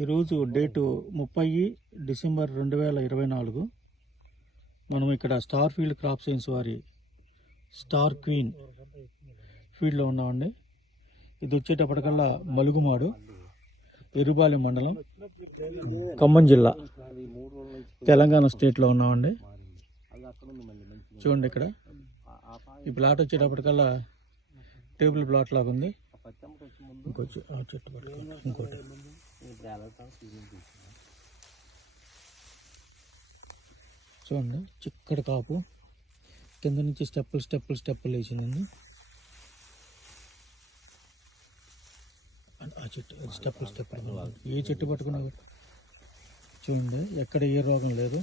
ఈరోజు date 30 December 2024. మనం ఇక్కడ స్టార్ ఫీల్డ్ క్రాప్ సైన్స్ వారి స్టార్ క్వీన్ ఫీల్డ్లో ఉన్నామండి. ఇది వచ్చేటప్పటికల్లా మలుగుమాడు, ఎరుబాలెం మండలం, ఖమ్మం జిల్లా, తెలంగాణ స్టేట్లో ఉన్నామండి. చూడండి, ఇక్కడ ఈ ప్లాట్ వచ్చేటప్పటికల్లా టేబుల్ ప్లాట్ లాగా ఉంది. ఇంకొచ్చి ఆ చెట్టు పట్టుకోండి. ఇంకోటి చూడండి, చిక్కడి కాపు, కింద నుంచి స్టెప్పులు వేసిందండి. ఆ చెట్టు స్టెప్పులు ఏ చెట్టు పట్టుకున్నా చూడండి, ఎక్కడ ఏ రోగం లేదు.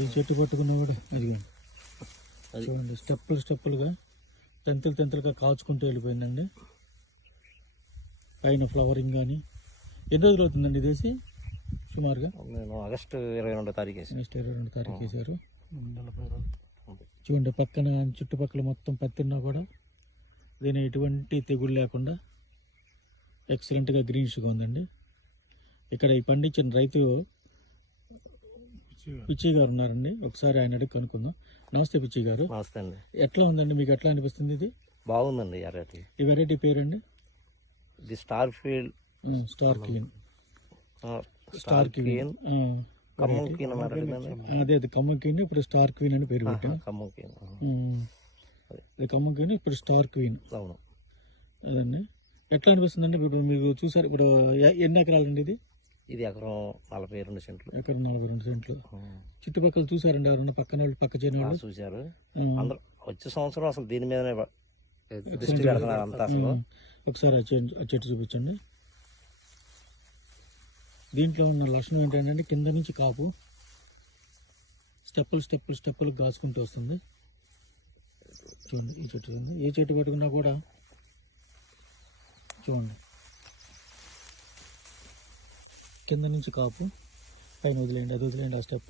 ఈ చెట్టు పట్టుకున్నా కూడా అది చూడండి, స్టెప్పులుగా తెంతులుగా కాచుకుంటూ వెళ్ళిపోయిందండి. పైన ఫ్లవరింగ్ కానీ. ఎన్ని రోజులు అవుతుందండి ఇదేసి? సుమారుగా నేను ఆగస్టు 22వ తారీఖు వేసారు. చూడండి, పక్కన చుట్టుపక్కల మొత్తం పత్తిన్నా కూడా దీని ఎటువంటి తెగుళ్ళు లేకుండా ఎక్సలెంట్గా గ్రీనిష్గా ఉందండి. ఇక్కడ ఈ పండించిన రైతు పిచ్చి గారు ఉన్నారండి. ఒకసారి ఆయన అడిగి కనుక్కుందాం. నమస్తే పిచ్చి గారు. నమస్తే అండి. ఎట్లా ఉందండి, మీకు ఎట్లా అనిపిస్తుంది? ఇది బాగుందండి. వెరైటీ. ఈ వెరైటీ పేరండి? ఇది star field star queen. Khammam queen అదే ఖమ్మం క్వీన్, ఇప్పుడు స్టార్ క్వీన్ అని పేరు పెట్టాం. ఖమ్మం క్వీన్, ఖమ్మం క్వీన్, ఇప్పుడు స్టార్ క్వీన్. అవును. అదండి. ఎట్లా అనిపిస్తుందండి ఇప్పుడు మీకు? చూసారు, ఇప్పుడు ఎన్ని ఎకరాలండి ఇది? ఇది ఎకరం 42 సెంట్లు. ఎకరం 42 సెంట్లు. చుట్టుపక్కల చూసారండి ఎవరన్నా? పక్కన వాళ్ళు, పక్క చేయని వాళ్ళు చూసారు. అందరూ వచ్చే సంవత్సరం అసలు దీని మీదనే దృష్టి పెడుతున్నారు అంతా. అసలు ఒకసారి ఆ చెట్టు చూపించండి. దీంట్లో ఉన్న లక్షణం ఏంటంటే కింద నుంచి కాపు స్టెప్పులు కాసుకుంటూ వస్తుంది. చూడండి, ఈ చెట్టు చూడండి, ఏ చెట్టు పట్టుకున్నా కూడా చూడండి, కింద నుంచి కాపు, పైన వదిలేయండి, అది వదిలేయండి. ఆ స్టెప్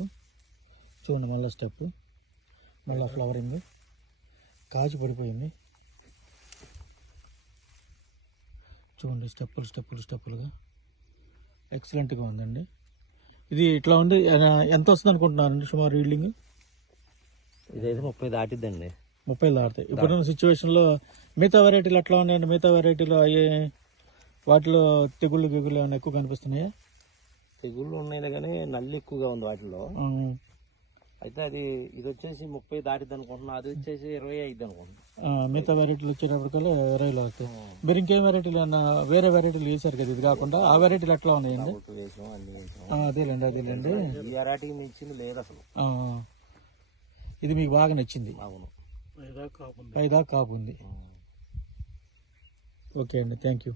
చూడండి, మళ్ళీ స్టెప్, మళ్ళీ ఫ్లవరింగ్, కాచి పడిపోయింది. చూడండి, స్టెప్పులుగా ఎక్సలెంట్గా ఉందండి. ఇది ఇట్లా ఉంది. ఎంత వస్తుంది అనుకుంటున్నారండి సుమారు ఈల్డింగ్? ఇదైతే 30 దాటిద్దండి. 30 దాటుతాయి. ఇప్పుడున్న సిచ్యువేషన్లో మిగతా వెరైటీలు ఎట్లా ఉన్నాయండి? మిగతా వెరైటీలు అయ్యే వాటిలో తెగుళ్ళు ఏమైనా ఎక్కువ కనిపిస్తున్నాయా? తెగుళ్ళు ఉన్నాయి కానీ నల్లి ఎక్కువగా ఉంది వాటిలో. అయితే ఇది వచ్చేసి 30 దాటిద్ది అనుకుంటున్నా. అది వచ్చేసి 25 అనుకుంటున్నా. మిగతా వెరైటీలు వచ్చేటప్పటికల్లా 20లో వస్తాయి. మీరు ఇంకేం వెరైటీలు అన్న వేరే వెరైటీలు వేసారు కదా, ఇది కాకుండా ఆ వెరైటీలు ఎట్లా ఉన్నాయండి? అదేలేండి. ఈ వెరైటీకి మించింది లేదు అసలు. ఇది మీకు బాగా నచ్చింది? అవును. పైదా కాపు ఉంది. ఓకే అండి, థ్యాంక్ యూ.